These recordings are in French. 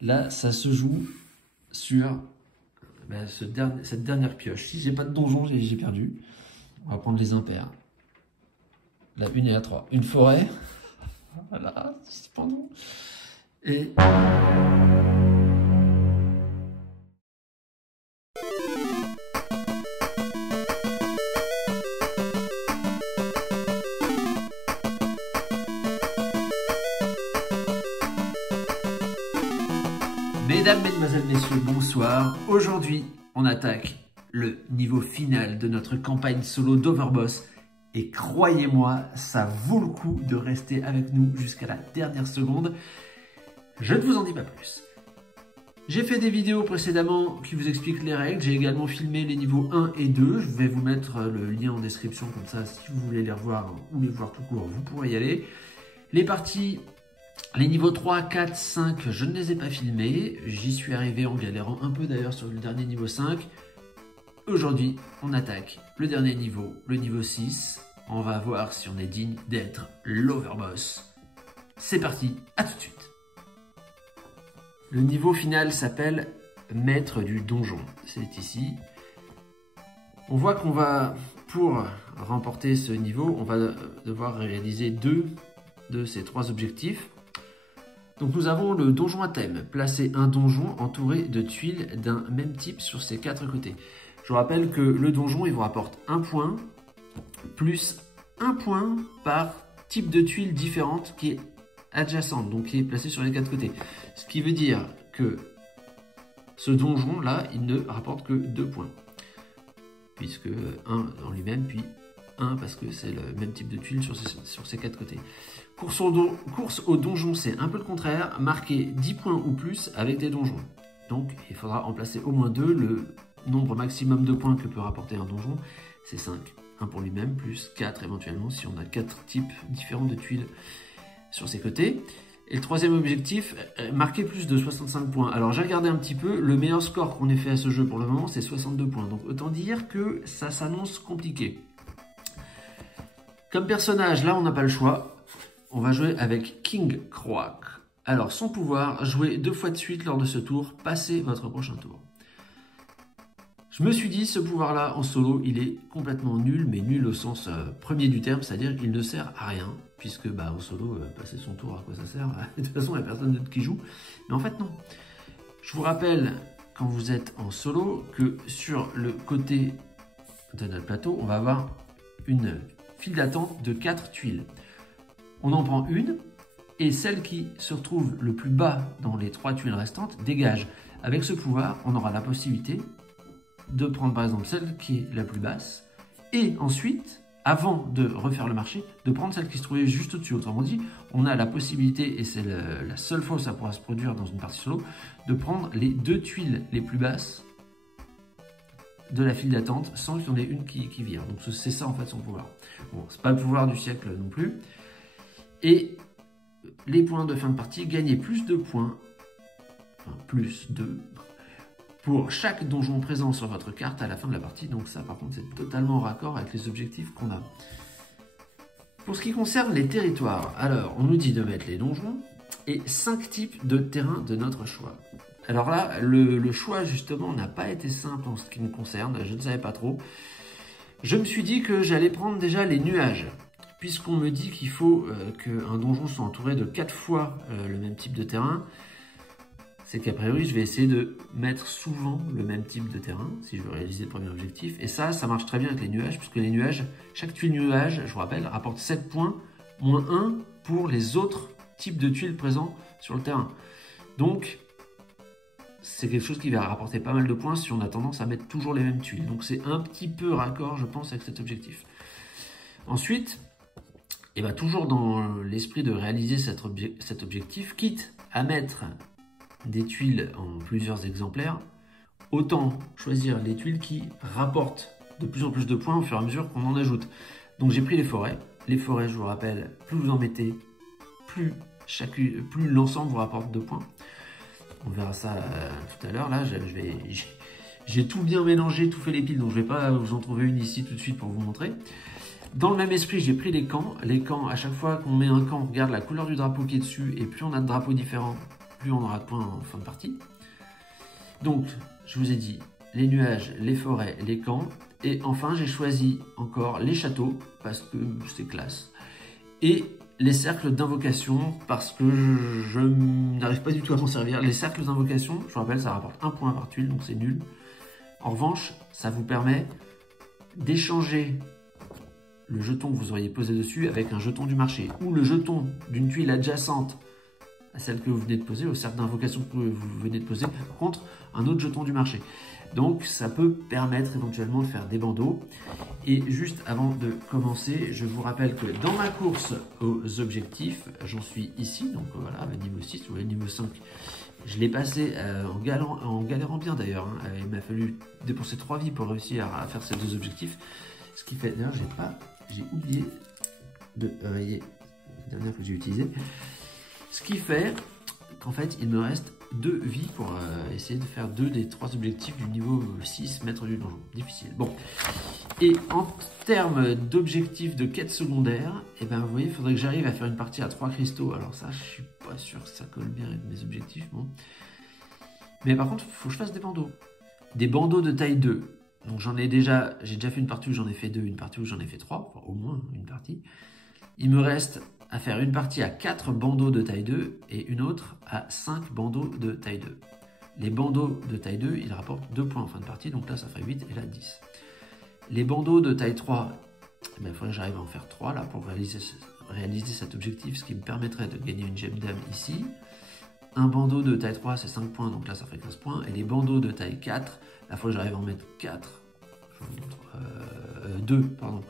Là, ça se joue sur cette dernière pioche. Si j'ai pas de donjon, j'ai perdu. On va prendre les impairs. La 1 et la 3. Une forêt. Voilà, cependant. Et... Mesdames, mesdemoiselles, messieurs, bonsoir. Aujourd'hui, on attaque le niveau final de notre campagne solo d'Overboss. Et croyez-moi, ça vaut le coup de rester avec nous jusqu'à la dernière seconde. Je ne vous en dis pas plus. J'ai fait des vidéos précédemment qui vous expliquent les règles. J'ai également filmé les niveaux 1 et 2. Je vais vous mettre le lien en description, comme ça, si vous voulez les revoir ou les voir tout court, vous pourrez y aller. Les parties... Les niveaux 3, 4, 5, je ne les ai pas filmés. J'y suis arrivé en galérant un peu d'ailleurs sur le dernier niveau 5. Aujourd'hui, on attaque le dernier niveau, le niveau 6. On va voir si on est digne d'être l'Overboss. C'est parti, à tout de suite. Le niveau final s'appelle Maître du Donjon. C'est ici. On voit qu'on va, pour remporter ce niveau, on va devoir réaliser 2 de ces 3 objectifs. Donc nous avons le donjon à thème, placer un donjon entouré de tuiles d'un même type sur ses 4 côtés. Je vous rappelle que le donjon, il vous rapporte 1 point, plus 1 point par type de tuile différente qui est adjacente, donc qui est placée sur les 4 côtés. Ce qui veut dire que ce donjon-là, il ne rapporte que 2 points, puisque 1 en lui-même, puis 1 parce que c'est le même type de tuile sur ses 4 côtés. Course au donjon, c'est un peu le contraire, marquer 10 points ou plus avec des donjons. Donc il faudra en placer au moins 2, le nombre maximum de points que peut rapporter un donjon, c'est 5. 1 pour lui-même, plus 4 éventuellement si on a 4 types différents de tuiles sur ses côtés. Et le troisième objectif, marquer plus de 65 points. Alors j'ai regardé un petit peu, le meilleur score qu'on ait fait à ce jeu pour le moment, c'est 62 points. Donc autant dire que ça s'annonce compliqué. Comme personnage, là on n'a pas le choix. On va jouer avec King Croak. Alors, son pouvoir, jouer 2 fois de suite lors de ce tour, passez votre prochain tour. Je me suis dit, ce pouvoir-là, en solo, il est complètement nul, mais nul au sens premier du terme, c'est-à-dire qu'il ne sert à rien, puisque en solo, passer son tour, à quoi ça sert? De toute façon, il n'y a personne d'autre qui joue. Mais en fait, non. Je vous rappelle, quand vous êtes en solo, que sur le côté de notre plateau, on va avoir une file d'attente de 4 tuiles. On en prend une, et celle qui se retrouve le plus bas dans les 3 tuiles restantes dégage. Avec ce pouvoir, on aura la possibilité de prendre par exemple celle qui est la plus basse, et ensuite, avant de refaire le marché, de prendre celle qui se trouvait juste au-dessus. Autrement dit, on a la possibilité, et c'est la seule fois où ça pourra se produire dans une partie solo, de prendre les 2 tuiles les plus basses de la file d'attente sans qu'il y en ait une qui vire. Donc c'est ça en fait son pouvoir. Bon, c'est pas le pouvoir du siècle non plus. Et les points de fin de partie, gagner plus de points, enfin plus 2, pour chaque donjon présent sur votre carte à la fin de la partie. Donc ça, par contre, c'est totalement raccord avec les objectifs qu'on a. Pour ce qui concerne les territoires, alors, on nous dit de mettre les donjons et 5 types de terrains de notre choix. Alors là, le choix, justement, n'a pas été simple en ce qui me concerne. Je ne savais pas trop. Je me suis dit que j'allais prendre déjà les nuages. Puisqu'on me dit qu'il faut qu'un donjon soit entouré de 4 fois le même type de terrain, c'est qu'a priori, je vais essayer de mettre souvent le même type de terrain, si je veux réaliser le premier objectif. Et ça marche très bien avec les nuages, puisque les nuages, chaque tuile nuage, je vous rappelle, rapporte 7 points, moins 1 pour les autres types de tuiles présents sur le terrain. Donc, c'est quelque chose qui va rapporter pas mal de points si on a tendance à mettre toujours les mêmes tuiles. Donc c'est un petit peu raccord, je pense, avec cet objectif. Ensuite... Et toujours dans l'esprit de réaliser cet objectif, quitte à mettre des tuiles en plusieurs exemplaires, autant choisir les tuiles qui rapportent de plus en plus de points au fur et à mesure qu'on en ajoute. Donc j'ai pris les forêts. Les forêts, je vous rappelle, plus vous en mettez, plus l'ensemble vous rapporte 2 points. On verra ça tout à l'heure. Là, j'ai tout bien mélangé, tout fait les piles, donc je ne vais pas vous en trouver une ici tout de suite pour vous montrer. Dans le même esprit, j'ai pris les camps. Les camps, à chaque fois qu'on met un camp, on regarde la couleur du drapeau qui est dessus, et plus on a de drapeaux différents, plus on aura de points en fin de partie. Donc, je vous ai dit, les nuages, les forêts, les camps. Et enfin, j'ai choisi encore les châteaux, parce que c'est classe. Et les cercles d'invocation, parce que je n'arrive pas du tout à m'en servir. Les cercles d'invocation, je vous rappelle, ça rapporte 1 point par tuile, donc c'est nul. En revanche, ça vous permet d'échanger le jeton que vous auriez posé dessus avec un jeton du marché, ou le jeton d'une tuile adjacente à celle que vous venez de poser, au cercle d'invocation que vous venez de poser, contre un autre jeton du marché. Donc ça peut permettre éventuellement de faire des bandeaux. Et juste avant de commencer, je vous rappelle que dans ma course aux objectifs, j'en suis ici, donc voilà, niveau 6 ou niveau 5. Je l'ai passé en galérant bien d'ailleurs. Hein. Il m'a fallu dépenser 3 vies pour réussir à faire ces 2 objectifs. Ce qui fait, d'ailleurs, j'ai oublié de rayer la dernière que j'ai utilisée. Ce qui fait qu'en fait, il me reste 2 vies pour essayer de faire 2 des 3 objectifs du niveau 6, maître du donjon. Difficile. Bon. Et en termes d'objectifs de quête secondaire, et ben, vous voyez, il faudrait que j'arrive à faire une partie à 3 cristaux. Alors ça, je suis pas sûr que ça colle bien avec mes objectifs. Bon. Mais par contre, il faut que je fasse des bandeaux. Des bandeaux de taille 2. Donc j'ai déjà fait une partie où j'en ai fait 2, une partie où j'en ai fait 3, enfin, au moins une partie. Il me reste à faire une partie à 4 bandeaux de taille 2 et une autre à 5 bandeaux de taille 2. Les bandeaux de taille 2, ils rapportent 2 points en fin de partie, donc là ça ferait 8 et là 10. Les bandeaux de taille 3, il faudrait que j'arrive à en faire 3 là pour réaliser cet objectif, ce qui me permettrait de gagner une gemme d'âme ici. Un bandeau de taille 3, c'est 5 points, donc là ça ferait 15 points. Et les bandeaux de taille 4, la fois que j'arrive à en mettre 4, 2, pardon.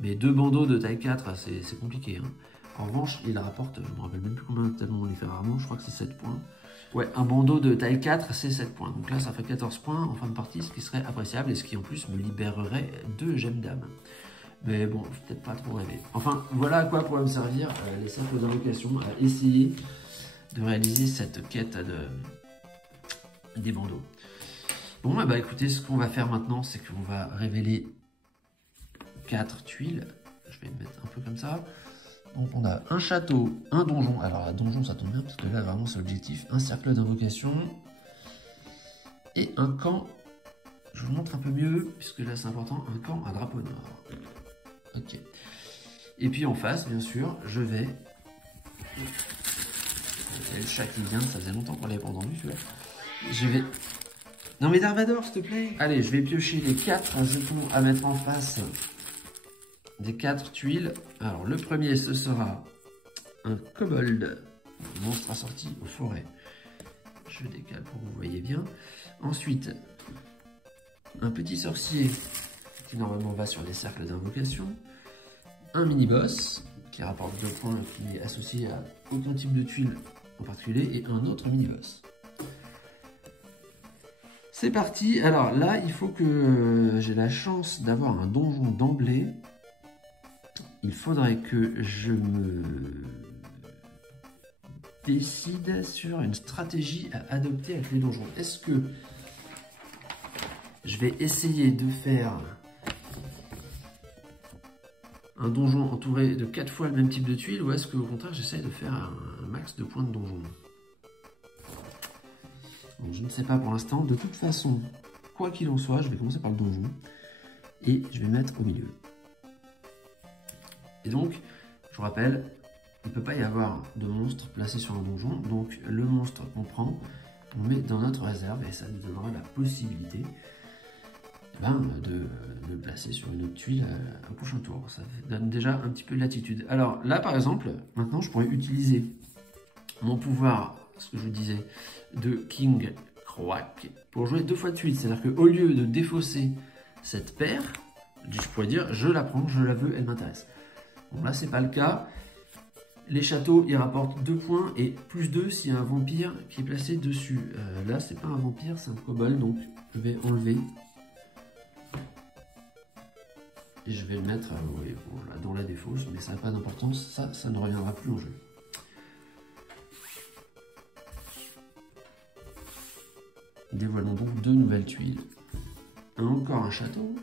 Mais 2 bandeaux de taille 4, c'est compliqué. Hein. En revanche, il rapporte, je ne me rappelle même plus combien, tellement on les fait rarement, je crois que c'est 7 points. Ouais, un bandeau de taille 4, c'est 7 points. Donc là, ça fait 14 points en fin de partie, ce qui serait appréciable et ce qui en plus me libérerait 2 gemmes d'âme. Mais bon, je vais peut-être pas trop rêver. Enfin, voilà à quoi pourraient me servir les cercles d'invocation, à essayer de réaliser cette quête des bandeaux. Bon, bah écoutez, ce qu'on va faire maintenant, c'est qu'on va révéler 4 tuiles. Je vais me mettre un peu comme ça. Donc on a un château, un donjon. Alors un donjon, ça tombe bien, parce que là, vraiment, c'est l'objectif. Un cercle d'invocation. Et un camp. Je vous montre un peu mieux, puisque là, c'est important. Un camp, un drapeau noir. Ok. Et puis en face, bien sûr, je vais... Il y a le chat qui vient, ça faisait longtemps qu'on l'avait pas entendu, celui-là. Je vais... Non mais Darvador, s'il te plaît. Allez, je vais piocher les 4 jetons à mettre en face des 4 tuiles. Alors, le premier, ce sera un kobold, monstre assorti aux forêts. Je décale pour que vous voyez bien. Ensuite, un petit sorcier qui normalement va sur les cercles d'invocation. Un mini-boss qui rapporte 2 points, qui est associé à aucun type de tuile en particulier, et un autre mini-boss. C'est parti. Alors là, il faut que j'ai la chance d'avoir un donjon d'emblée. Il faudrait que je me décide sur une stratégie à adopter avec les donjons. Est-ce que je vais essayer de faire un donjon entouré de 4 fois le même type de tuiles, ou est-ce qu'au contraire j'essaie de faire un max de points de donjon? Bon, je ne sais pas pour l'instant. De toute façon, quoi qu'il en soit, je vais commencer par le donjon et je vais mettre au milieu. Et donc, je vous rappelle, il ne peut pas y avoir de monstre placé sur un donjon. Donc, le monstre qu'on prend, on met dans notre réserve et ça nous donnera la possibilité de le placer sur une autre tuile au prochain tour. Ça donne déjà un petit peu de latitude. Alors là, par exemple, maintenant, je pourrais utiliser mon pouvoir, ce que je vous disais, de King Croak pour jouer 2 fois de suite. C'est-à-dire qu'au lieu de défausser cette paire, je pourrais dire je la prends, je la veux, elle m'intéresse. Bon, là, c'est pas le cas. Les châteaux, ils rapportent 2 points et plus 2 s'il y a un vampire qui est placé dessus. Là, c'est pas un vampire, c'est un kobold, donc je vais enlever. Et je vais le mettre dans la défausse, mais ça n'a pas d'importance, ça ne reviendra plus en jeu. Dévoilons donc 2 nouvelles tuiles. Encore un château.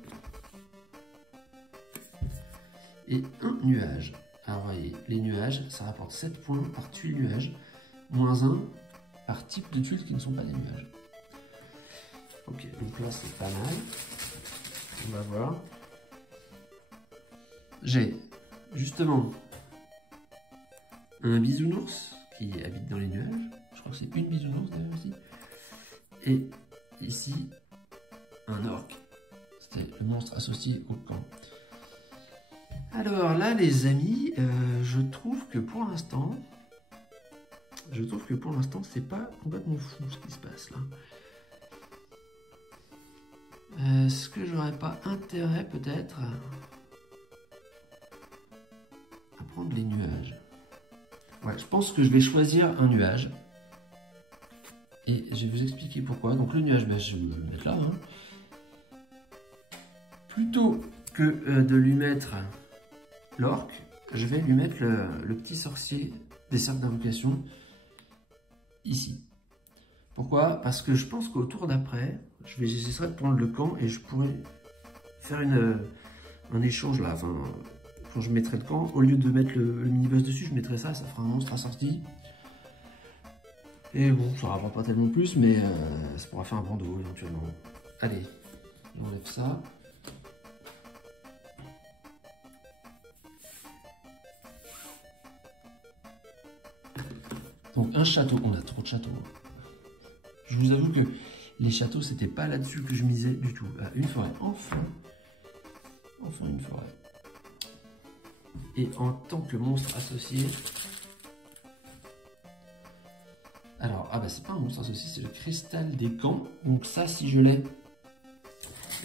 Et un nuage. Alors voyez, les nuages, ça rapporte 7 points par tuile nuage. -1, par type de tuiles qui ne sont pas des nuages. Ok, donc là c'est pas mal. On va voir. J'ai justement un bisounours qui habite dans les nuages. Je crois que c'est une bisounours d'ailleurs ici. Et ici, un orc. C'était le monstre associé au camp. Alors là, les amis, je trouve que pour l'instant, c'est pas complètement fou ce qui se passe là. Est-ce que j'aurais pas intérêt peut-être à prendre les nuages? Ouais, je pense que je vais choisir un nuage. Et je vais vous expliquer pourquoi. Donc le nuage, ben, je vais le mettre là. Hein. Plutôt que de lui mettre l'orque, je vais lui mettre le petit sorcier des cercles d'invocation ici. Pourquoi? Parce que je pense qu'au tour d'après, j'essaierai de prendre le camp et je pourrais faire un échange là. Enfin, quand je mettrai le camp, au lieu de mettre le mini-boss dessus, je mettrai ça, ça fera un monstre assorti. Et bon, ça ne rapporte pas tellement plus, mais ça pourra faire un bandeau éventuellement. Allez, on enlève ça. Donc un château, on a trop de châteaux. Je vous avoue que les châteaux, c'était pas là-dessus que je misais du tout. Une forêt, enfin une forêt. Et en tant que monstre associé... Alors, ah bah c'est pas un monstre associé, c'est le cristal des camps. Donc ça, si je l'ai,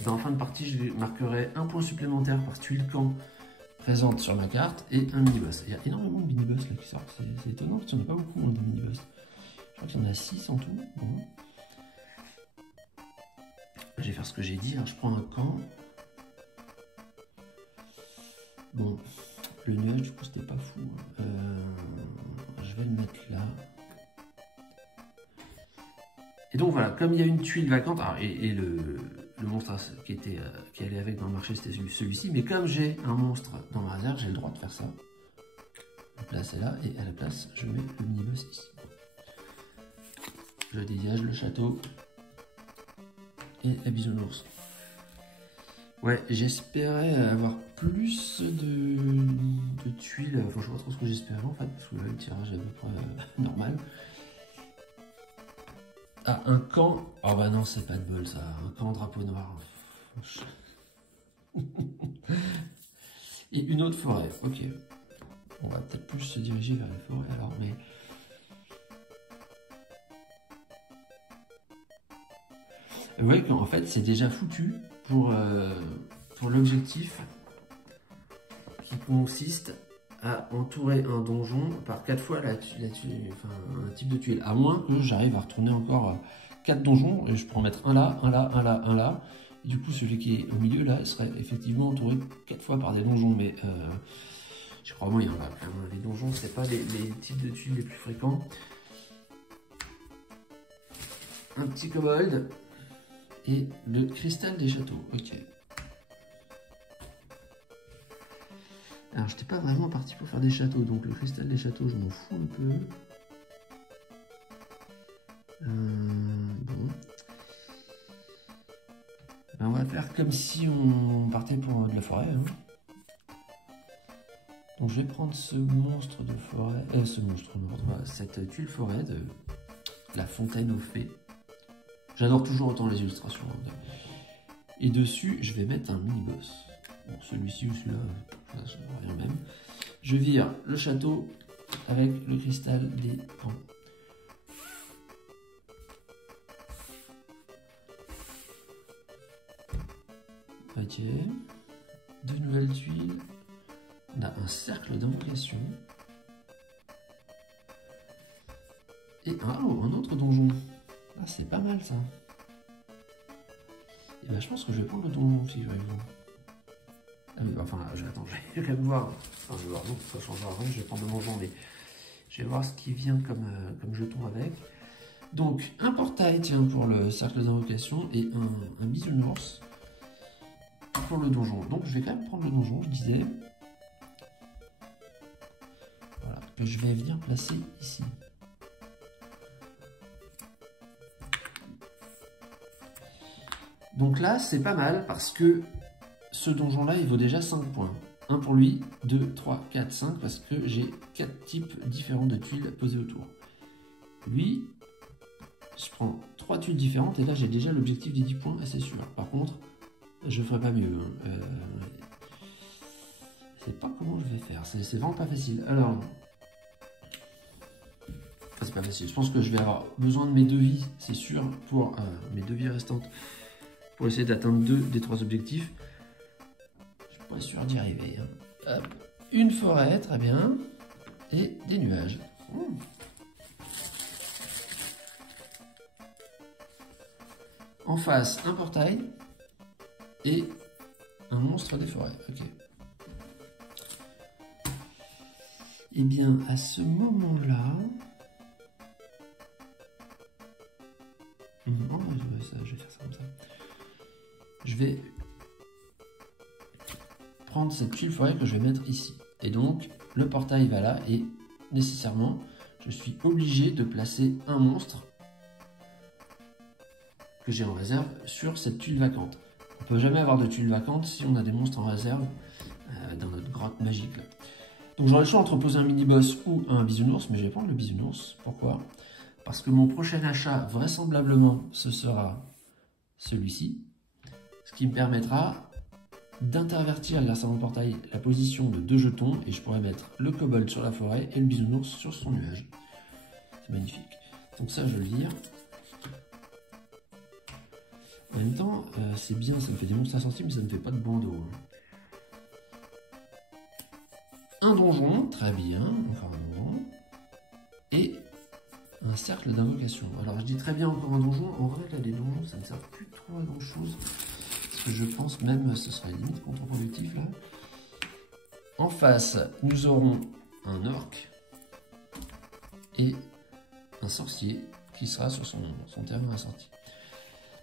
en fin de partie, je marquerai un point supplémentaire par tuile camp présente sur ma carte et un mini-boss. Il y a énormément de mini-boss là qui sortent, c'est étonnant parce qu'il n'y en a pas beaucoup de mini-boss. Je crois qu'il y en a 6 en tout. Bon. Je vais faire ce que j'ai dit, alors je prends un camp. Bon, le nuage du coup c'était pas fou. Je vais le mettre là. Et donc voilà, comme il y a une tuile vacante, alors, et le monstre qui allait avec dans le marché, c'était celui-ci, mais comme j'ai un monstre dans ma réserve, j'ai le droit de faire ça. Donc là, c'est là, et à la place, je mets le mini-boss ici. Je dégage le château et la bisounours. Ouais, j'espérais avoir plus de tuiles, enfin je sais pas trop ce que j'espérais en fait, parce que là, le tirage est à peu près normal. Ah, un camp. Oh bah non, c'est pas de bol ça. Un camp drapeau noir. Et une autre forêt. Ok. On va peut-être plus se diriger vers les forêts alors, mais. Vous voyez qu'en fait, c'est déjà foutu pour l'objectif qui consiste à entourer un donjon par 4 fois un type de tuile. À moins que j'arrive à retourner encore 4 donjons, et je peux en mettre un là, un là, un là, un là. Et du coup, celui qui est au milieu là serait effectivement entouré 4 fois par des donjons. Mais je crois moyen là. Les donjons, c'est pas les types de tuiles les plus fréquents. Un petit kobold et le cristal des châteaux. Ok. Alors, j'étais pas vraiment parti pour faire des châteaux, donc le cristal des châteaux, je m'en fous un peu. Bon. Ben, on va faire comme si on partait pour de la forêt. Hein. Donc, je vais prendre ce monstre de forêt, cette tuile forêt de la fontaine aux fées. J'adore toujours autant les illustrations. Hein. Et dessus, je vais mettre un mini-boss. Bon, celui-ci ou celui-là, ça revient même. Je vire le château avec le cristal des camps. Ok. 2 nouvelles tuiles. On a un cercle d'invocation. Et un autre donjon. Ah, c'est pas mal ça. Et ben, je pense que je vais prendre le donjon aussi, je vais vous. Ah oui, enfin, attends, je vais voir. Enfin, je vais voir, non, ça changera rien, je vais prendre le donjon, mais je vais voir ce qui vient comme jeton avec. Donc, un portail, tiens, pour le cercle d'invocation, et un bisounours pour le donjon. Donc, je vais quand même prendre le donjon, je disais. Voilà, que je vais venir placer ici. Donc là, c'est pas mal parce que ce donjon-là, il vaut déjà 5 points. 1 pour lui, 2, 3, 4, 5, parce que j'ai 4 types différents de tuiles posées autour. Lui, je prends 3 tuiles différentes et là, j'ai déjà l'objectif des 10 points, et c'est sûr. Par contre, je ferai pas mieux. Je sais pas comment je vais faire, c'est vraiment pas facile. Alors, enfin, c'est pas facile. Je pense que je vais avoir besoin de mes 2 vies, c'est sûr, pour mes 2 vies restantes, pour essayer d'atteindre 2 des 3 objectifs. Je suis pas sûr d'y arriver. Hein. Hop. Une forêt, très bien, et des nuages. En face, un portail et un monstre des forêts. Ok. Et bien, à ce moment-là... Oh, je vais faire ça comme ça. Je vais prendre cette tuile forêt que je vais mettre ici. Et donc, le portail va là et nécessairement, je suis obligé de placer un monstre que j'ai en réserve sur cette tuile vacante. On ne peut jamais avoir de tuile vacante si on a des monstres en réserve dans notre grotte magique. Là. Donc j'aurai le choix entre poser un mini-boss ou un bisounours, mais je vais prendre le bisounours. Pourquoi? Parce que mon prochain achat, vraisemblablement, ce sera celui-ci. Ce qui me permettra d'intervertir grâce à mon portail la position de 2 jetons et je pourrais mettre le kobold sur la forêt et le bisounours sur son nuage. C'est magnifique. Donc ça, je le vire. En même temps, c'est bien, ça me fait des monstres assortis, mais ça ne me fait pas de bandeau. Un donjon, très bien, encore un donjon. Et un cercle d'invocation. Alors je dis très bien encore un donjon, en vrai là les donjons ça ne sert plus trop à grand chose. Parce que je pense même ce serait limite contre-productif là. En face, nous aurons un orc et un sorcier qui sera sur son terrain assorti.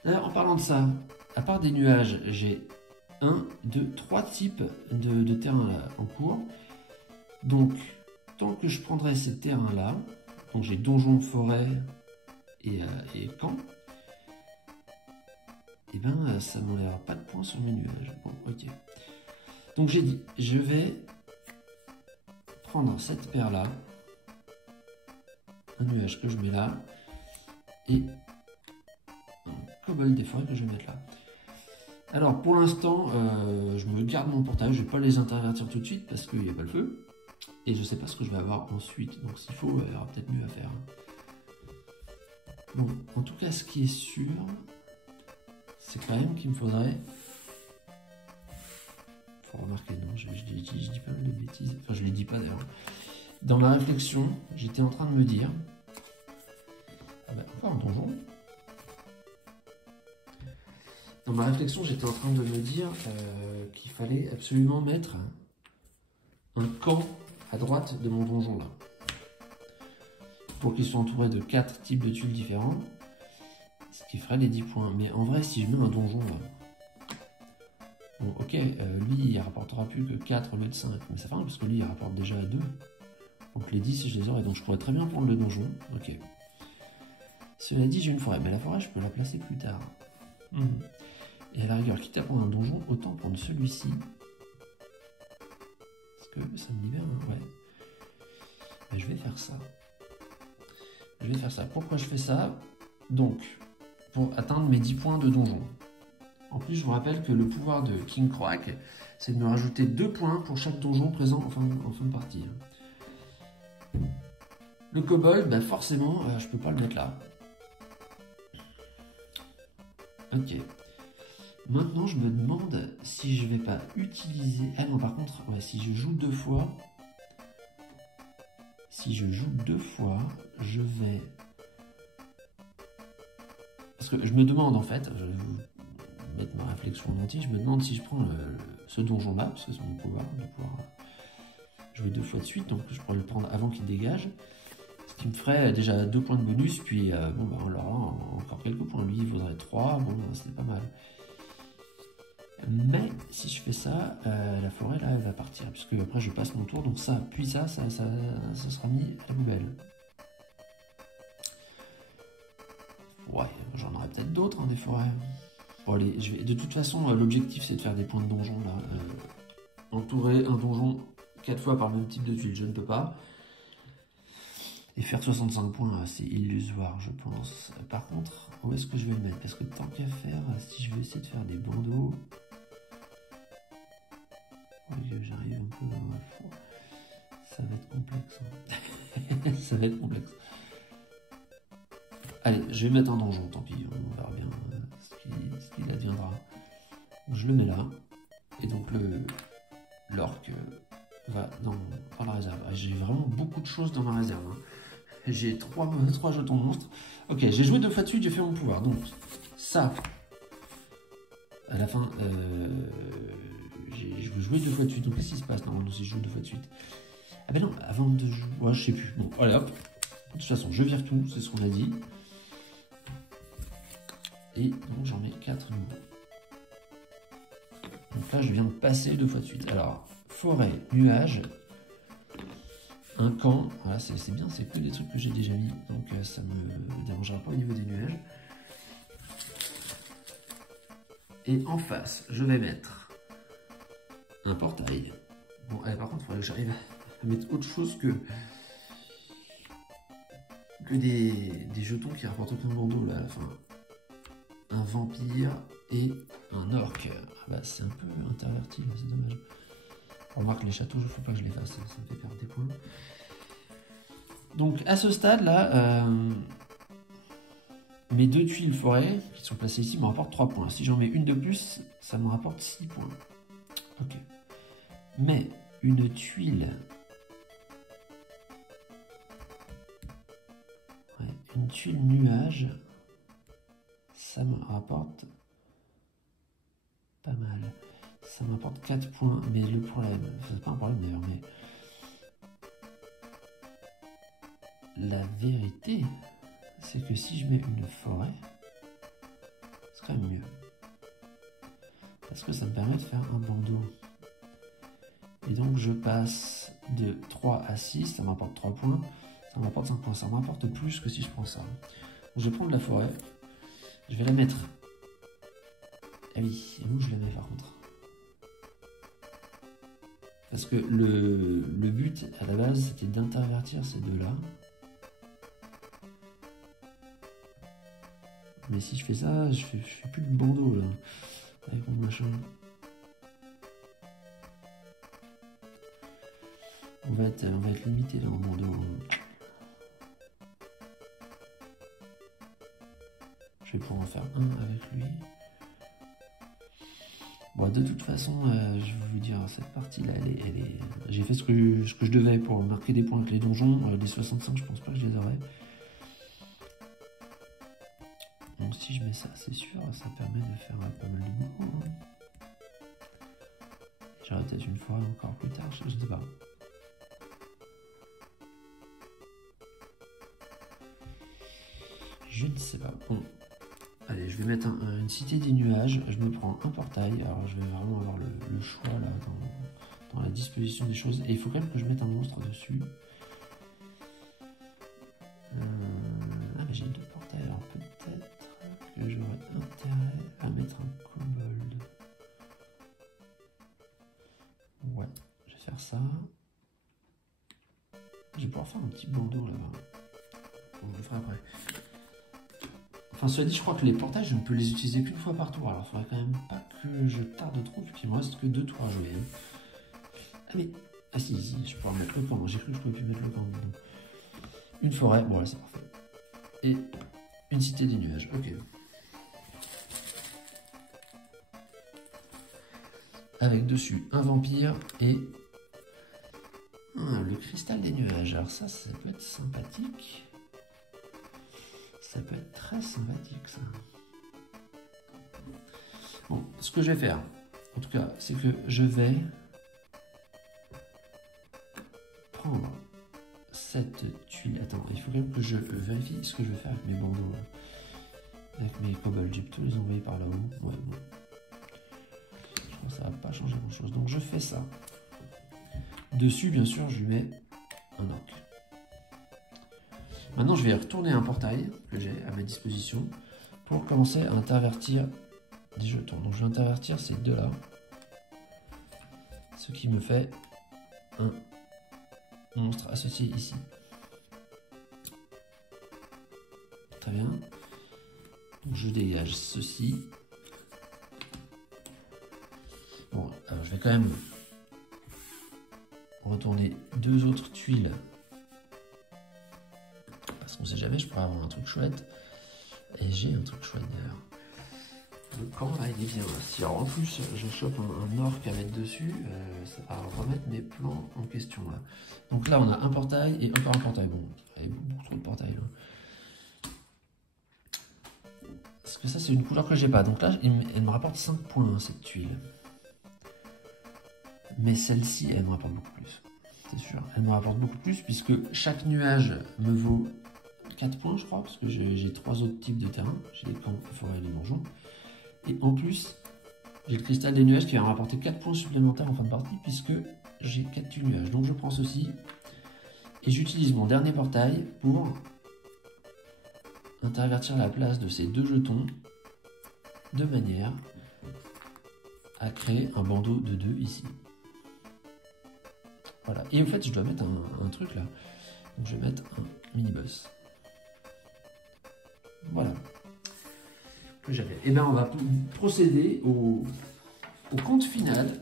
D'ailleurs, en parlant de ça, à part des nuages, j'ai 1, 2, 3 types de terrains là en cours. Donc, tant que je prendrai ces terrains-là, donc j'ai donjon, forêt et camp, et ben ça ne m'enlèvera pas de points sur mes nuages. Bon, ok. Donc j'ai dit, je vais prendre cette paire-là, un nuage que je mets là, et un kobold des forêts que je vais mettre là. Alors pour l'instant, je me garde mon portail, je ne vais pas les intervertir tout de suite parce qu'il n'y a pas le feu. Et je ne sais pas ce que je vais avoir ensuite, donc s'il faut, il y aura peut-être mieux à faire. Bon, en tout cas, ce qui est sûr, c'est quand même qu'il me faudrait... Faut remarquer, non, je dis pas mal de bêtises. Enfin, je ne les dis pas d'ailleurs. Dans ma réflexion, j'étais en train de me dire... Ah ben, encore un donjon. Dans ma réflexion, j'étais en train de me dire qu'il fallait absolument mettre un camp à droite de mon donjon là. Pour qu'il soit entouré de 4 types de tuiles différents. Ce qui ferait les 10 points. Mais en vrai, si je mets un donjon là... Bon, ok, lui, il rapportera plus que 4 au lieu de 5. Mais ça fait rien, parce que lui, il rapporte déjà 2. Donc les 10, je les aurais. Donc je pourrais très bien prendre le donjon. Ok. Cela dit, j'ai une forêt. Mais la forêt, je peux la placer plus tard. Et à la rigueur, quitte à prendre un donjon, autant prendre celui-ci. Parce que ça me libère, hein, ouais. Mais je vais faire ça. Je vais faire ça. Pourquoi je fais ça? Donc, pour atteindre mes 10 points de donjon. En plus, je vous rappelle que le pouvoir de King Croak, c'est de me rajouter 2 points pour chaque donjon présent en fin de partie. Le kobold, bah forcément, je peux pas le mettre là. Ok. Maintenant, je me demande si je vais pas utiliser... Ah non, par contre, ouais, si je joue 2 fois... Si je joue 2 fois, je vais... Parce que je me demande, en fait, je vais vous mettre ma réflexion en entier, je me demande si je prends ce donjon-là, parce que c'est mon pouvoir de pouvoir jouer 2 fois de suite, donc je pourrais le prendre avant qu'il dégage. Ce qui me ferait déjà 2 points de bonus, puis bon, bah, alors là, encore quelques points. Lui, il vaudrait 3, bon, c'est pas mal. Mais si je fais ça, la forêt là elle va partir, puisque après je passe mon tour, donc ça, puis ça sera mis à la poubelle. Ouais, j'en aurai peut-être d'autres, hein, des forêts. Bon, allez, de toute façon, l'objectif c'est de faire des points de donjon là. Entourer un donjon 4 fois par le même type de tuile, je ne peux pas. Et faire 65 points, c'est illusoire, je pense. Par contre, où est-ce que je vais le mettre? Parce que tant qu'à faire, si je veux essayer de faire des bandeaux... J'arrive un peu... Ça va être complexe. Hein. Ça va être complexe. Allez, je vais mettre un donjon, tant pis, on verra bien ce qu'il adviendra. Je le mets là. Et donc l'orc va dans la réserve. J'ai vraiment beaucoup de choses dans ma réserve. Hein. J'ai 3 jetons monstres. Ok, j'ai joué 2 fois de suite, j'ai fait mon pouvoir. Donc, ça, à la fin, je veux jouer 2 fois de suite. Donc, qu'est-ce qui se passe normalement si je joue 2 fois de suite? Ah ben non, avant de jouer, ouais, je sais plus. Bon, allez hop. De toute façon, je vire tout, c'est ce qu'on a dit. Et donc, j'en mets 4 nouveaux. Donc là, je viens de passer 2 fois de suite. Alors, forêt, nuage. Un camp, voilà, c'est bien, c'est que des trucs que j'ai déjà mis, donc ça me dérangera pas au niveau des nuages. Et en face, je vais mettre un portail. Bon, allez, par contre, il faudrait que j'arrive à mettre autre chose que des jetons qui rapportent aucun bandeau là à la fin. Un vampire et un orc. Ah bah, c'est un peu interverti, c'est dommage. Remarque, les châteaux, il ne faut pas que je les fasse, ça me fait perdre des points. Donc à ce stade là, mes 2 tuiles forêt qui sont placées ici me rapportent 3 points. Si j'en mets une de plus, ça me rapporte 6 points. Ok. Mais une tuile... Ouais, une tuile nuage, ça me rapporte pas mal. Ça me rapporte 4 points, mais le problème, c'est pas un problème d'ailleurs, mais... La vérité, c'est que si je mets une forêt, c'est quand même mieux. Parce que ça me permet de faire un bandeau. Et donc je passe de 3 à 6, ça m'apporte 3 points, ça m'apporte 5 points. Ça m'apporte plus que si je prends ça. Donc je vais prendre la forêt, je vais la mettre... Ah oui, et où je la mets par contre? Parce que le but à la base c'était d'intervertir ces deux-là. Mais si je fais ça, je fais plus de bandeau là, avec mon machin. On va être limité là en bandeau. Je vais pouvoir en faire un avec lui. Bon, de toute façon, je vais vous dire, cette partie-là, elle est... J'ai fait ce que je devais pour marquer des points avec les donjons. Les 65, je pense pas que je les aurai. Donc si je mets ça, c'est sûr, ça permet de faire pas mal de mouvements. J'aurai peut-être une fois encore plus tard, je sais pas. Je ne sais pas. Bon, allez, je vais mettre une cité des nuages. Je me prends un portail. Alors je vais vraiment avoir le choix là dans la disposition des choses. Et il faut quand même que je mette un monstre dessus. Ah mais j'ai 2 portails, alors peut-être que j'aurais intérêt à mettre un kobold. Ouais, je vais faire ça. Je vais pouvoir faire un petit bandeau là-bas. On le fera après. Enfin, cela dit, je crois que les portails, je ne peux les utiliser qu'une fois par tour. Alors, il faudrait quand même pas que je tarde trop, vu qu'il me reste que 2 tours à jouer. Ah mais... Ah si, je pourrais mettre le camp. J'ai cru que je pouvais plus mettre le camp. Une forêt, bon là c'est parfait. Et une cité des nuages, ok. Avec dessus un vampire et le cristal des nuages. Alors ça peut être sympathique. Ça peut être très sympathique ça. Bon, ce que je vais faire, en tout cas, c'est que je vais prendre cette tuile. Attends, il faut quand même que je vérifie ce que je vais faire avec mes bandeaux là. Avec mes kobolds, j'ai plutôt les envoyer par là-haut. Ouais, bon. Je pense que ça va pas changer grand chose. Donc je fais ça. Dessus, bien sûr, je lui mets un orc. Maintenant, je vais retourner un portail que j'ai à ma disposition pour commencer à intervertir des jetons. Donc je vais intervertir ces deux-là. Ce qui me fait un monstre associé ici. Très bien. Donc je dégage ceci. Bon, alors je vais quand même retourner deux autres tuiles. Parce qu'on ne sait jamais, je pourrais avoir un truc chouette. Et j'ai un truc chouette d'ailleurs. Le camp là il est bien. Si alors, en plus je chope un orc à mettre dessus, ça va remettre mes plans en question là. Donc là on a un portail et encore un portail. Bon, il y a beaucoup trop de portails là. Parce que ça c'est une couleur que j'ai pas. Donc là elle me rapporte 5 points hein, cette tuile. Mais celle-ci elle me rapporte beaucoup plus. C'est sûr. Elle me rapporte beaucoup plus puisque chaque nuage me vaut 4 points je crois. Parce que j'ai 3 autres types de terrain. J'ai les camps, les forêts et les donjons. Et en plus, j'ai le cristal des nuages qui va me rapporter 4 points supplémentaires en fin de partie puisque j'ai 4 nuages. Donc je prends ceci et j'utilise mon dernier portail pour intervertir la place de ces deux jetons de manière à créer un bandeau de 2 ici. Voilà. Et en fait, je dois mettre un truc là. Donc je vais mettre un mini-boss. Voilà. Et bien on va procéder au compte final.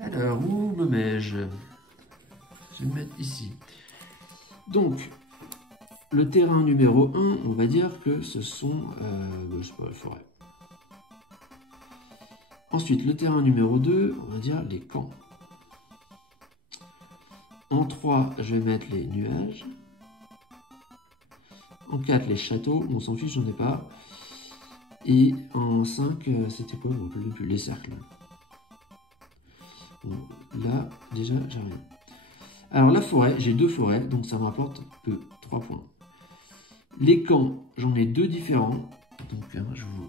Alors, où me mets-je? Je vais me mettre ici. Donc, le terrain numéro 1, on va dire que ce sont je sais pas, les forêts. Ensuite, le terrain numéro 2, on va dire les camps. En 3, je vais mettre les nuages. En 4, les châteaux, on s'en fiche, j'en ai pas. Et en 5, c'était quoi? Je ne me rappelle plus, les cercles. Bon, là, déjà, j'ai rien. Alors, la forêt, j'ai 2 forêts, donc ça me rapporte que 3 points. Les camps, j'en ai 2 différents. Donc, je vous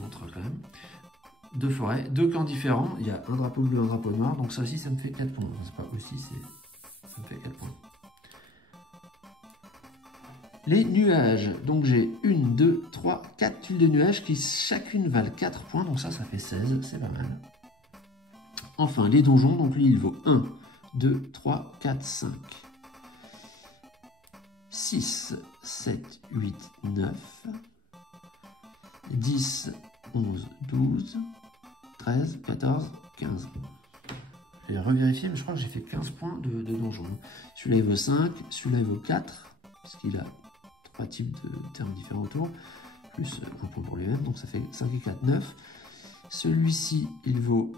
montre quand même. 2 forêts, 2 camps différents. Il y a un drapeau bleu, un drapeau noir. Donc, ça aussi, ça me fait 4 points. C'est pas aussi, ça me fait 4 points. Les nuages, donc j'ai 1, 2, 3, 4 tuiles de nuages qui chacune valent 4 points, donc ça fait 16, c'est pas mal. Enfin, les donjons, donc lui il vaut 1, 2, 3, 4, 5, 6, 7, 8, 9, 10, 11, 12, 13, 14, 15. Je vais revérifier, mais je crois que j'ai fait 15 points de donjon. Celui-là il vaut 5, celui-là il vaut 4, puisqu'il a 3 types de termes différents autour, plus un point pour lui-même, donc ça fait 5 et 4, 9. Celui-ci, il vaut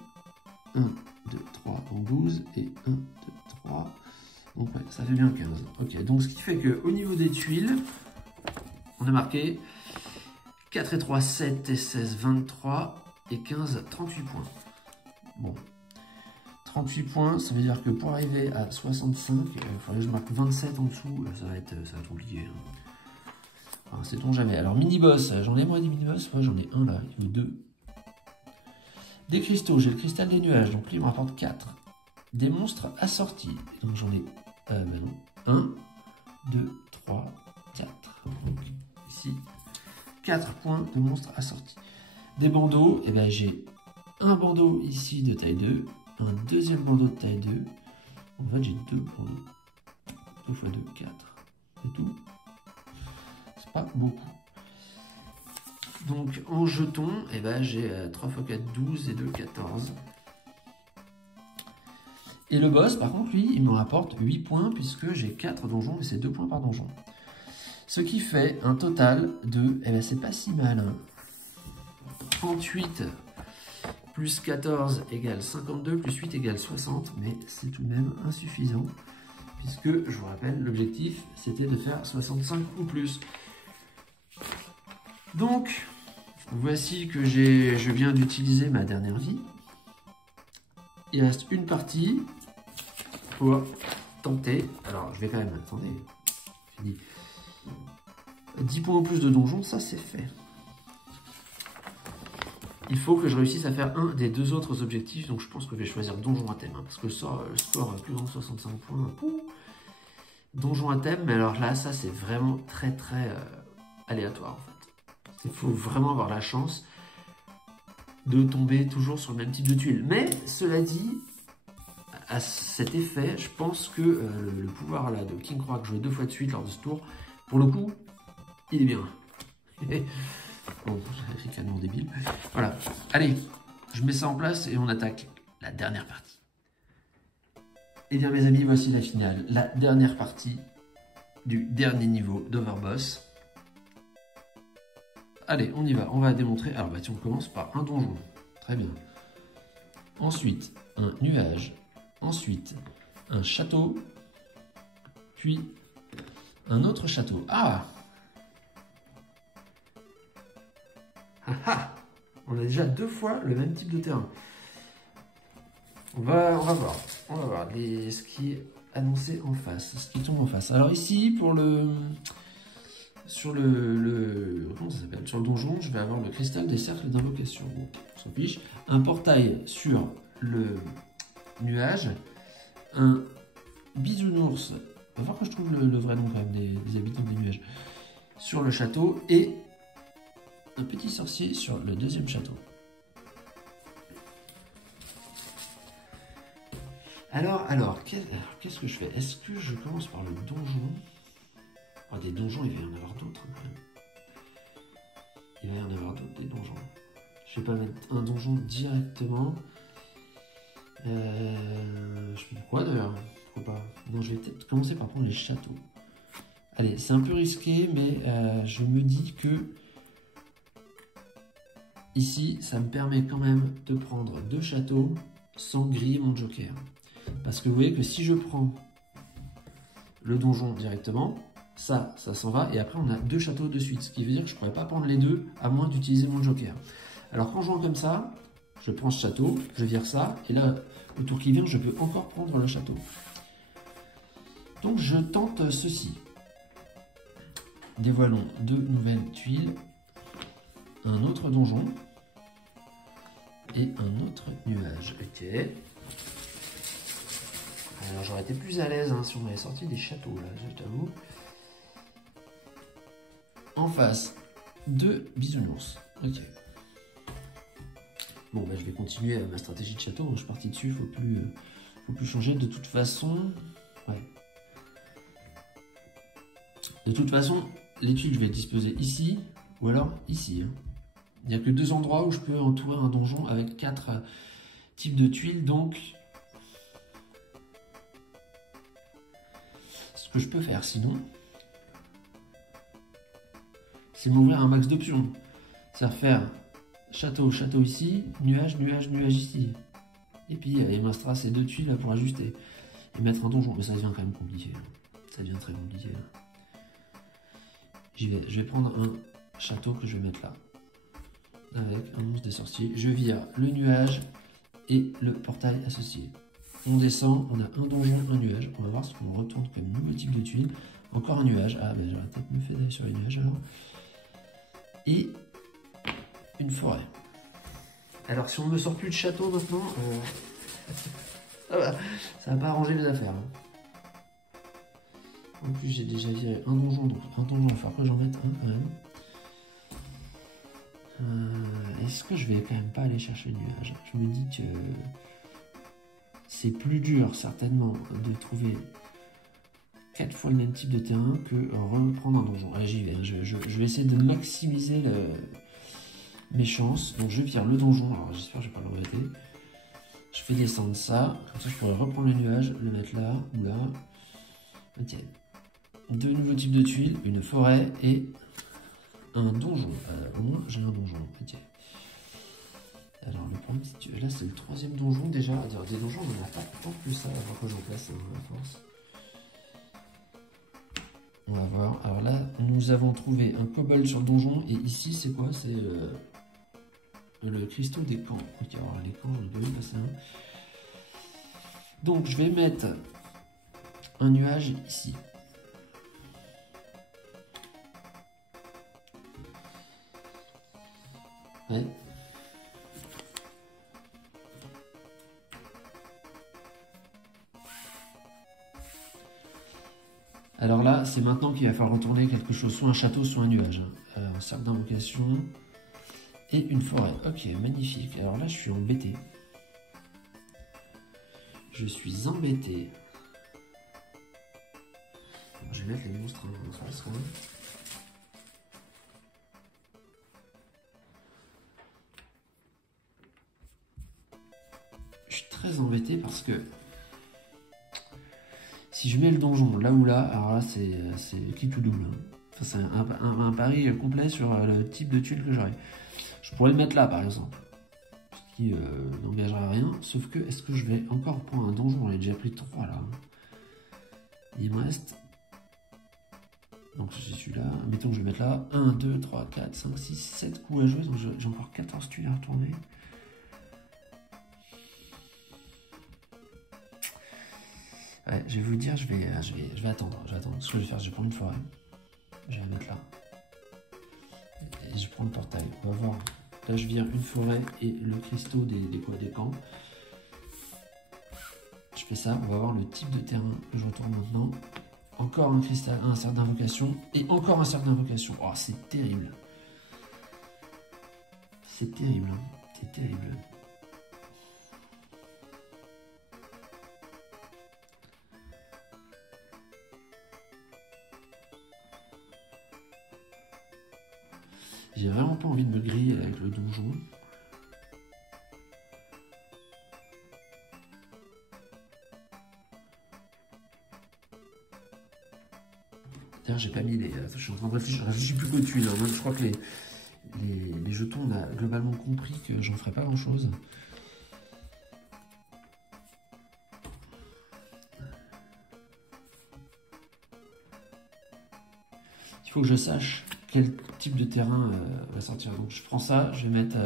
1, 2, 3, donc 12, et 1, 2, 3, donc ouais, ça fait bien 15. Ok, donc ce qui fait qu'au niveau des tuiles, on a marqué 4 et 3, 7 et 16, 23, et 15, 38 points. Bon, 38 points, ça veut dire que pour arriver à 65, il faudrait que je marque 27 en dessous, ça va être compliqué. Hein. Enfin, sait-on jamais. Alors, mini-boss, j'en ai moi des mini-boss, ouais, j'en ai un là, il vaut 2. Des cristaux, j'ai le cristal des nuages, donc lui il me rapporte 4. Des monstres assortis, donc j'en ai, non, 1, 2, 3, 4. Donc ici, 4 points de monstres assortis. Des bandeaux, et ben j'ai un bandeau ici de taille 2, un deuxième bandeau de taille 2. En fait, j'ai 2 bandeaux. 2 x 2, 4. C'est tout. C'est pas beaucoup. Donc, en jetons, eh ben, j'ai 3 x 4, 12 et 2, 14. Et le boss, par contre, lui, il me rapporte 8 points puisque j'ai 4 donjons et c'est 2 points par donjon. Ce qui fait un total de, eh ben, c'est pas si mal, hein. 38 plus 14 égale 52, plus 8 égale 60, mais c'est tout de même insuffisant, puisque, je vous rappelle, l'objectif, c'était de faire 65 ou plus. Donc, voici que je viens d'utiliser ma dernière vie. Il reste une partie pour tenter. Alors, je vais quand même, attendez, fini. 10 points en plus de donjon, ça c'est fait. Il faut que je réussisse à faire un des 2 autres objectifs, donc je pense que je vais choisir donjon à thème, hein, parce que le score plus grand de 65 points. Donjon à thème, mais alors là, ça c'est vraiment très aléatoire en fait. Il faut vraiment avoir la chance de tomber toujours sur le même type de tuile. Mais cela dit, à cet effet, je pense que le pouvoir là de King Croak joué 2 fois de suite lors de ce tour, pour le coup, il est bien. Bon, j'ai écrit canon débile. Voilà. Allez, je mets ça en place et on attaque la dernière partie. Et bien mes amis, voici la finale. La dernière partie du dernier niveau d'Overboss. Allez, on y va. On va démontrer. Alors, bah, tiens, on commence par un donjon. Très bien. Ensuite, un nuage. Ensuite, un château. Puis, un autre château. Ah! Ah ah! On a déjà 2 fois le même type de terrain. On va voir. On va voir ce qui est annoncé en face. Ce qui tombe en face. Alors ici, pour le... Sur comment ça s'appelle? Sur le donjon, je vais avoir le cristal des cercles d'invocation. Bon, on s'en fiche. Un portail sur le nuage. Un bisounours. On va voir que je trouve le vrai nom quand même des habitants des nuages. Sur le château. Et un petit sorcier sur le deuxième château. Alors, qu'est-ce que je fais? Est-ce que je commence par le donjon? Oh, des donjons, il va y en avoir d'autres quand même. Il va y en avoir d'autres, des donjons. Je vais pas mettre un donjon directement. Je fais quoi d'ailleurs? Pourquoi pas? Non, je vais peut-être commencer par prendre les châteaux. Allez, c'est un peu risqué, mais je me dis que ici, ça me permet quand même de prendre 2 châteaux sans griller mon joker. Parce que vous voyez que si je prends le donjon directement, ça s'en va, et après on a 2 châteaux de suite, ce qui veut dire que je ne pourrais pas prendre les 2 à moins d'utiliser mon joker. Alors quand je joue comme ça, je prends ce château, je vire ça, et là, le tour qui vient, je peux encore prendre le château. Donc je tente ceci. Dévoilons 2 nouvelles tuiles, un autre donjon, et un autre nuage. Ok. Alors j'aurais été plus à l'aise si on avait sorti des châteaux là, je t'avoue. En face, 2 bisounours. Ok. Bon, bah, je vais continuer ma stratégie de château. Je suis parti dessus, faut plus changer. De toute façon, ouais. De toute façon, les tuiles, je vais les disposer ici ou alors ici. Il n'y a que 2 endroits où je peux entourer un donjon avec 4 types de tuiles. Donc, ce que je peux faire sinon, c'est m'ouvrir un max d'options. C'est-à-dire faire château, château ici, nuage, nuage, nuage ici. Et puis il me restera ces 2 tuiles là pour ajuster. Et mettre un donjon. Mais ça devient quand même compliqué. Ça devient très compliqué. J'y vais. Je vais prendre un château que je vais mettre là. Avec un monstre des sorciers. Je vire le nuage et le portail associé. On descend, on a un donjon, un nuage. On va voir ce qu'on retourne comme nouveau type de tuile. Encore un nuage. Ah ben j'aurais peut-être mieux fait d'aller sur les nuages alors. Et une forêt. Alors si on ne me sort plus de château maintenant, ça va pas arranger les affaires. En plus j'ai déjà viré un donjon, donc un donjon, il va falloir que j'en mette un quand même. Est-ce que je vais quand même pas aller chercher le nuage? Je me dis que c'est plus dur certainement de trouver 4 fois le même type de terrain que reprendre un donjon. Allez, j'y vais. Je vais essayer de maximiser mes chances. Donc je vire le donjon. Alors j'espère que je vais pas le regretter. Je fais descendre ça. Comme ça je pourrais reprendre le nuage, le mettre là ou là. Ok. 2 nouveaux types de tuiles, une forêt et un donjon. Au moins j'ai un donjon. Ok. Alors le problème c'est que là c'est le 3e donjon déjà. Alors, des donjons on n'en a pas tant que ça. Alors que j'en place à force. On va voir. Alors là, nous avons trouvé un kobold sur le donjon. Et ici, c'est quoi? C'est le cristaux des camps. Ok, alors les camps, j'en ai pas vu passer un. Donc, je vais mettre un nuage ici. Ouais. Alors là, c'est maintenant qu'il va falloir retourner quelque chose, soit un château, soit un nuage. Un cercle d'invocation et une forêt. Ok, magnifique. Alors là, je suis embêté. Je suis embêté. Je vais mettre les monstres sur le soin. Je suis très embêté parce que si je mets le donjon là ou là, alors là c'est qui tout double. Enfin, c'est un pari complet sur le type de tuile que j'aurai. Je pourrais le mettre là par exemple, ce qui n'engagera rien. Sauf que est-ce que je vais encore prendre un donjon? J'en ai déjà pris 3 là. Il me reste. Donc c'est celui-là. Mettons que je vais mettre là. 1, 2, 3, 4, 5, 6, 7 coups à jouer. Donc j'ai encore 14 tuiles à retourner. Ouais, je vais vous le dire, je vais attendre. Ce que je vais faire, je vais prendre une forêt. Je vais la mettre là. Et je prends le portail. On va voir. Là, je vire une forêt et le cristaux des camps. Je fais ça. On va voir le type de terrain que je retourne maintenant. Encore un cristal, un cercle d'invocation. Et encore un cercle d'invocation. Oh, c'est terrible. C'est terrible. C'est terrible. J'ai vraiment pas envie de me griller avec le donjon. D'ailleurs, j'ai pas mis les. Je suis en train de réfléchir. Je réfléchis plus qu'aux tuiles. Hein. Même, je crois que les jetons, on a globalement compris que j'en ferai pas grand chose. Il faut que je sache quel type de terrain va sortir. Donc je prends ça, je vais mettre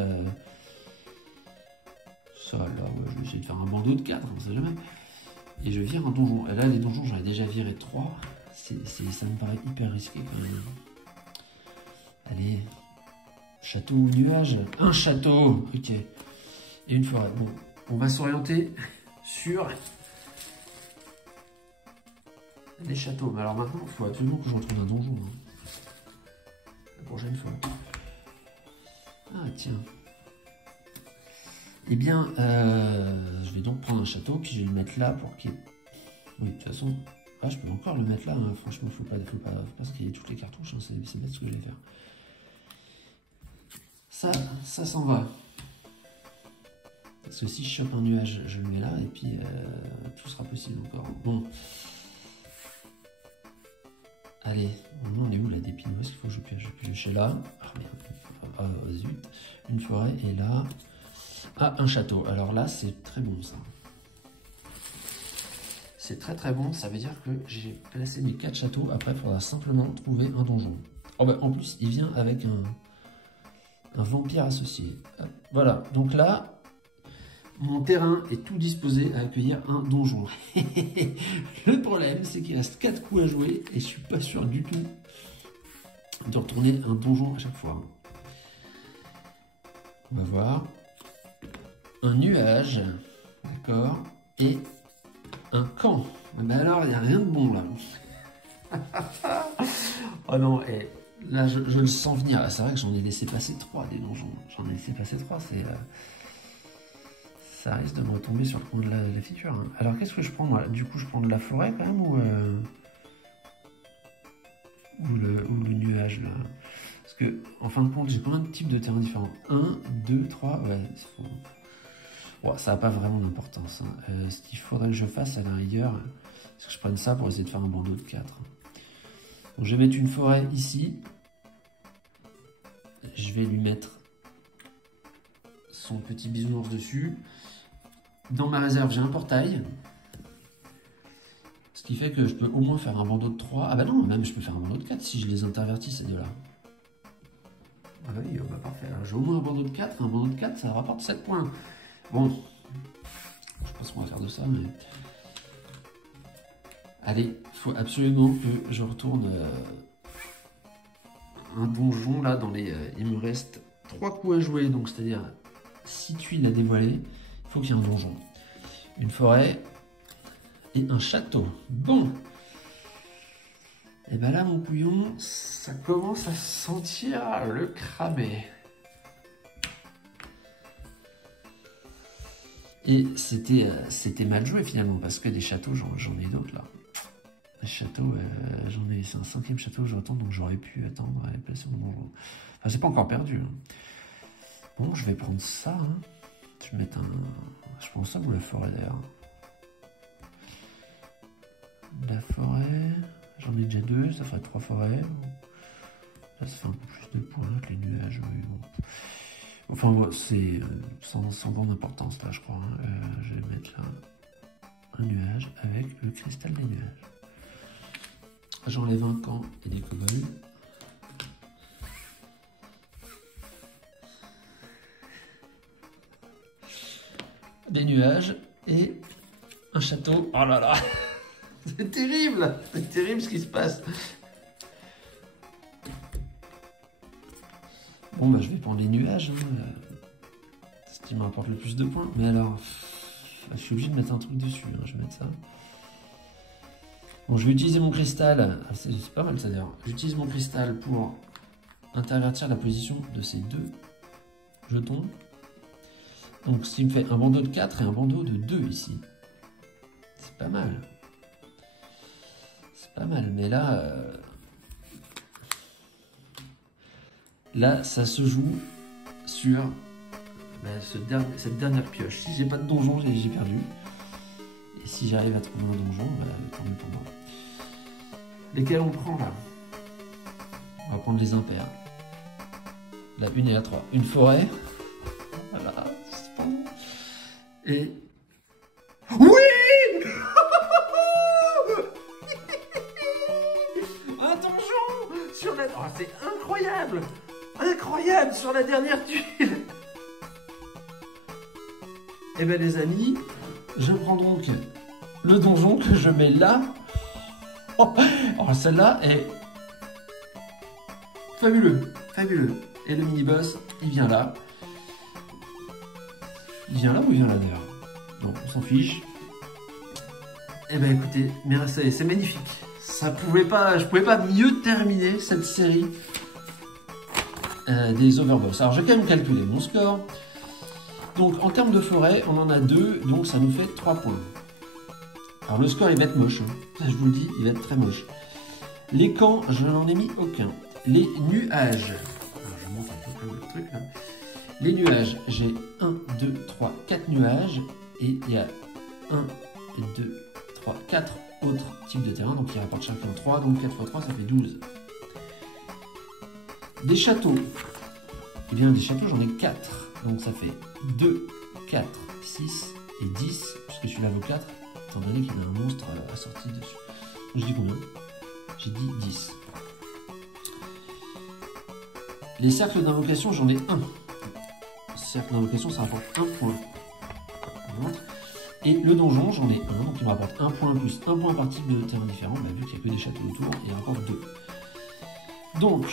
ça là, ouais, je vais essayer de faire un bandeau de 4, on sait jamais. Et je vire un donjon. Et là, les donjons, j'en ai déjà viré 3. Ça me paraît hyper risqué quand même. Allez, château ou nuage? Un château, ok. Et une forêt. Bon, on va s'orienter sur les châteaux. Mais alors maintenant, il faut absolument que je retrouve un donjon. Hein. La prochaine fois. Ah tiens. Eh bien, je vais donc prendre un château, puis je vais le mettre là pour qu'il... Oui, de toute façon, ah, je peux encore le mettre là, hein. Franchement, faut pas qu'il y ait toutes les cartouches, hein. C'est bête ce que je vais faire. Ça s'en va. Parce que si je chope un nuage, je le mets là, et puis tout sera possible encore. Bon. Allez, on est où là, d'épineux? Est-ce qu'il faut que je pioche là? Ah merde, ah, zut. Une forêt, et là... Ah, un château. Alors là, c'est très bon ça. C'est très très bon. Ça veut dire que j'ai placé mes 4 châteaux. Après, il faudra simplement trouver un donjon. Oh bah, en plus, il vient avec un vampire associé. Voilà. Donc là, mon terrain est tout disposé à accueillir un donjon. Le problème, c'est qu'il reste 4 coups à jouer et je suis pas sûr du tout de retourner un donjon à chaque fois. On va voir. Un nuage, d'accord, et un camp. Ben alors, il n'y a rien de bon là. Oh non, et là, je le sens venir. C'est vrai que j'en ai laissé passer 3 des donjons. J'en ai laissé passer 3, c'est... ça risque de me retomber sur le coin de la figure. Hein. Alors, qu'est-ce que je prends moi? Du coup, je prends de la forêt quand même, ou le nuage là? Parce que, en fin de compte, j'ai combien de types de terrains différents? 1, 2, 3, ouais, c'est faux. Bon, ça n'a pas vraiment d'importance. Hein. Ce qu'il faudrait que je fasse à la rigueur, c'est que je prenne ça pour essayer de faire un bandeau de 4. Donc je vais mettre une forêt ici. Je vais lui mettre son petit bisounours dessus. Dans ma réserve, j'ai un portail. Ce qui fait que je peux au moins faire un bandeau de 3. Ah bah non, même je peux faire un bandeau de 4 si je les intervertis ces deux-là. Ah bah oui, bah parfait. J'ai au moins un bandeau de 4. Un bandeau de 4, ça rapporte 7 points. Bon, je pense qu'on va faire de ça, mais... Allez, il faut absolument que je retourne un donjon, là, dans les... il me reste 3 coups à jouer, donc c'est-à-dire 6 tuiles à dévoiler. Il faut qu'il y ait un donjon, une forêt et un château. Bon. Et ben là, mon couillon, ça commence à sentir le cramé. Et c'était mal joué finalement, parce que des châteaux, j'en ai d'autres là. Des châteaux, c'est un 5e château que j'attends, donc j'aurais pu attendre et placer mon donjon. Enfin, c'est pas encore perdu. Hein. Bon, je vais prendre ça. Hein. Je vais mettre un... Je prends ça ou la forêt d'ailleurs. La forêt... J'en ai déjà 2, ça ferait 3 forêts. Là, ça fait un peu plus de points que les nuages. Oui, bon. Enfin, c'est sans grande importance là, je crois. Hein. Je vais mettre là un nuage avec le cristal des nuages. J'enlève un camp et des kobolds. Des nuages et un château. Oh là là, c'est terrible ce qui se passe. Bon bah je vais prendre les nuages, hein. C'est ce qui m'apporte le plus de points. Mais alors, je suis obligé de mettre un truc dessus, hein. Je vais mettre ça. Bon, je vais utiliser mon cristal. Ah, c'est pas mal ça d'ailleurs. J'utilise mon cristal pour intervertir la position de ces 2 jetons. Donc ce qui me fait un bandeau de 4 et un bandeau de 2 ici. C'est pas mal. C'est pas mal, mais là... Là, ça se joue sur cette dernière pioche. Si j'ai pas de donjon, j'ai perdu. Et si j'arrive à trouver un donjon, tant mieux pour moi. Lesquels on prend là? On va prendre les impairs. La 1 et la 3. Une forêt. Voilà, c'est pas bon. Et... Oui un donjon sur la... Oh, c'est incroyable! Incroyable sur la dernière tuile! Eh bien les amis, je prends donc le donjon que je mets là. Oh, celle-là est fabuleux, fabuleux. Et le mini-boss, il vient là. Il vient là ou il vient là d'ailleurs? Non, on s'en fiche. Eh bien écoutez, c'est magnifique. Je pouvais pas mieux terminer cette série des overboss. Alors j'ai quand même calculé mon score. Donc en termes de forêt, on en a 2, donc ça nous fait 3 points. Alors le score il va être moche, hein. Ça, je vous le dis, il va être très moche. Les camps, je n'en ai mis aucun. Les nuages, alors, je monte un peu le truc là. Les nuages, j'ai 1, 2, 3, 4 nuages, et il y a 1, 2, 3, 4 autres types de terrain, donc ils rapportent chacun 3, donc 4 x 3 ça fait 12. Des châteaux, eh bien des châteaux j'en ai 4, donc ça fait 2, 4, 6 et 10, puisque celui-là vaut 4, étant donné qu'il y a un monstre assorti dessus. Je dis combien? J'ai dit 10. Les cercles d'invocation, j'en ai 1. Cercle d'invocation, ça rapporte 1 point. Et le donjon, j'en ai 1, donc il me rapporte 1 point plus 1 point par type de terrain différent, bah, vu qu'il n'y a que des châteaux autour, il rapporte 2. Donc,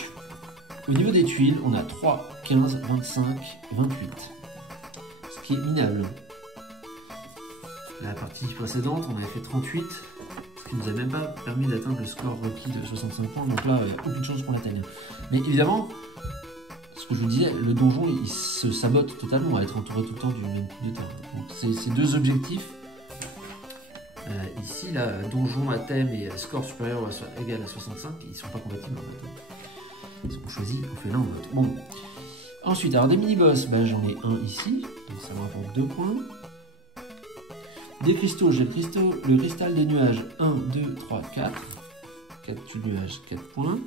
au niveau des tuiles, on a 3, 15, 25, 28. Ce qui est minable. La partie précédente, on avait fait 38, ce qui nous a même pas permis d'atteindre le score requis de 65 points, donc là, il n'y a aucune chance qu'on l'atteigne. Mais évidemment, ce que je vous disais, le donjon, il se sabote totalement à être entouré tout le temps du même type de terrain. Donc ces 2 objectifs, ici, là, donjon à thème et score supérieur ou égal à 65, ils ne sont pas compatibles en fait. Ils ont choisi, on fait l'un ou l'autre. Bon. Ensuite, alors des mini-boss, bah, j'en ai un ici, donc ça me rapporte 2 points. Des cristaux, j'ai le cristal des nuages, 1, 2, 3, 4. 4 nuages, 4 points.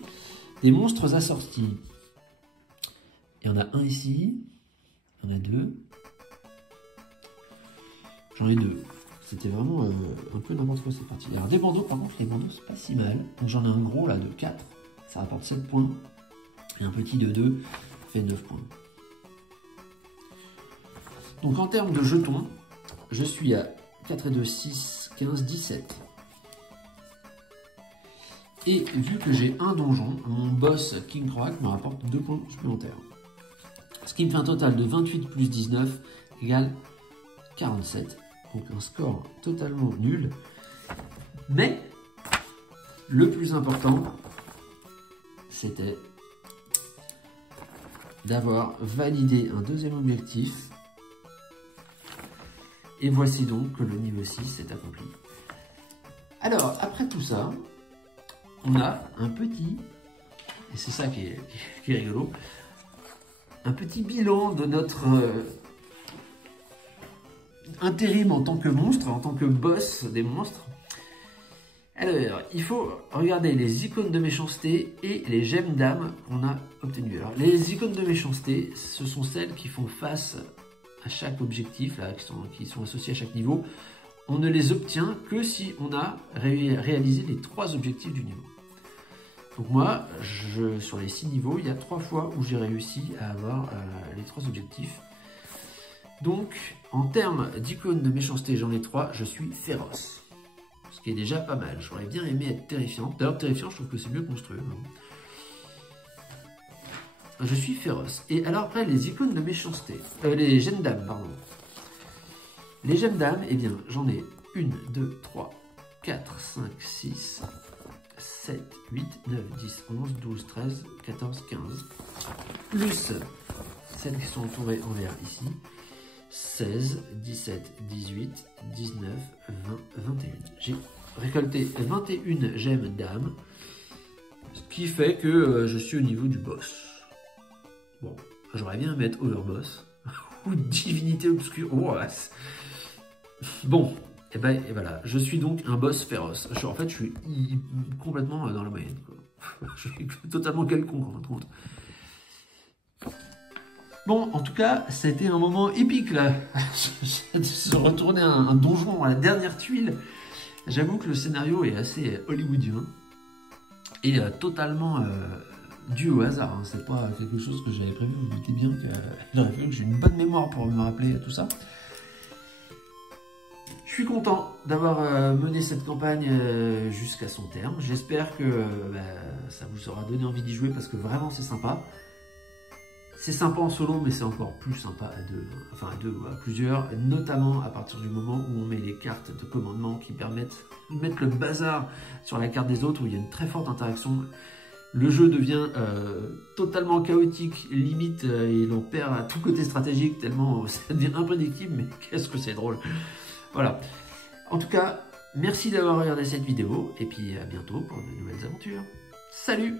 Des monstres assortis. Il y en a un ici, il y en a 2. J'en ai 2. C'était vraiment un peu n'importe quoi cette partie. Alors des bandeaux, par contre, les bandeaux, c'est pas si mal. Donc j'en ai un gros là de 4, ça rapporte 7 points. Et un petit de 2, ça fait 9 points. Donc en termes de jetons, je suis à 4 et 2, 6, 15, 17. Et vu que j'ai un donjon, mon boss King Croak me rapporte 2 points supplémentaires. Ce qui me fait un total de 28 plus 19 égale 47. Donc un score totalement nul. Mais le plus important, c'était d'avoir validé un deuxième objectif. Et voici donc que le niveau 6 s'est accompli. Alors, après tout ça, on a un petit, et c'est ça qui est rigolo, un petit bilan de notre intérim en tant que monstre, en tant que boss des monstres. Alors, il faut regarder les icônes de méchanceté et les gemmes d'âme qu'on a obtenues. Alors, les icônes de méchanceté, ce sont celles qui font face à chaque objectif, là, qui sont associés à chaque niveau. On ne les obtient que si on a réalisé les 3 objectifs du niveau. Donc moi, sur les 6 niveaux, il y a 3 fois où j'ai réussi à avoir les 3 objectifs. Donc, en termes d'icônes de méchanceté, j'en ai 3, je suis féroce. Ce qui est déjà pas mal. J'aurais bien aimé être terrifiant. D'ailleurs, terrifiant, je trouve que c'est mieux construit. Je suis féroce. Et alors après, les icônes de méchanceté. Les gemmes d'âme, pardon. Les gemmes d'âme, eh bien, j'en ai 1, 2, 3, 4, 5, 6, 7, 8, 9, 10, 11, 12, 13, 14, 15. Plus celles qui sont entourées en vert ici. 16, 17, 18, 19, 20, 21. J'ai récolté 21 gemmes d'âme. Ce qui fait que je suis au niveau du boss. Bon, j'aurais bien mettre Overboss ou Divinité Obscure. Oh, bon, et ben et voilà, je suis donc un boss féroce. En fait, je suis complètement dans la moyenne, quoi. Je suis totalement quelconque en fin de compte. Bon, en tout cas, ça a été un moment épique là. Se retourner un donjon à la dernière tuile. J'avoue que le scénario est assez hollywoodien et totalement dû au hasard, hein. C'est pas quelque chose que j'avais prévu. Vous doutez bien qu'il aurait fallu que j'ai une bonne mémoire pour me rappeler tout ça. Je suis content d'avoir mené cette campagne jusqu'à son terme. J'espère que ça vous aura donné envie d'y jouer parce que vraiment c'est sympa. C'est sympa en solo, mais c'est encore plus sympa à deux, enfin à deux ou à plusieurs, notamment à partir du moment où on met les cartes de commandement qui permettent de mettre le bazar sur la carte des autres, où il y a une très forte interaction. Le jeu devient totalement chaotique, limite, et l'on perd à tout côté stratégique, tellement ça devient imprédictible, mais qu'est-ce que c'est drôle. Voilà. En tout cas, merci d'avoir regardé cette vidéo, et puis à bientôt pour de nouvelles aventures. Salut!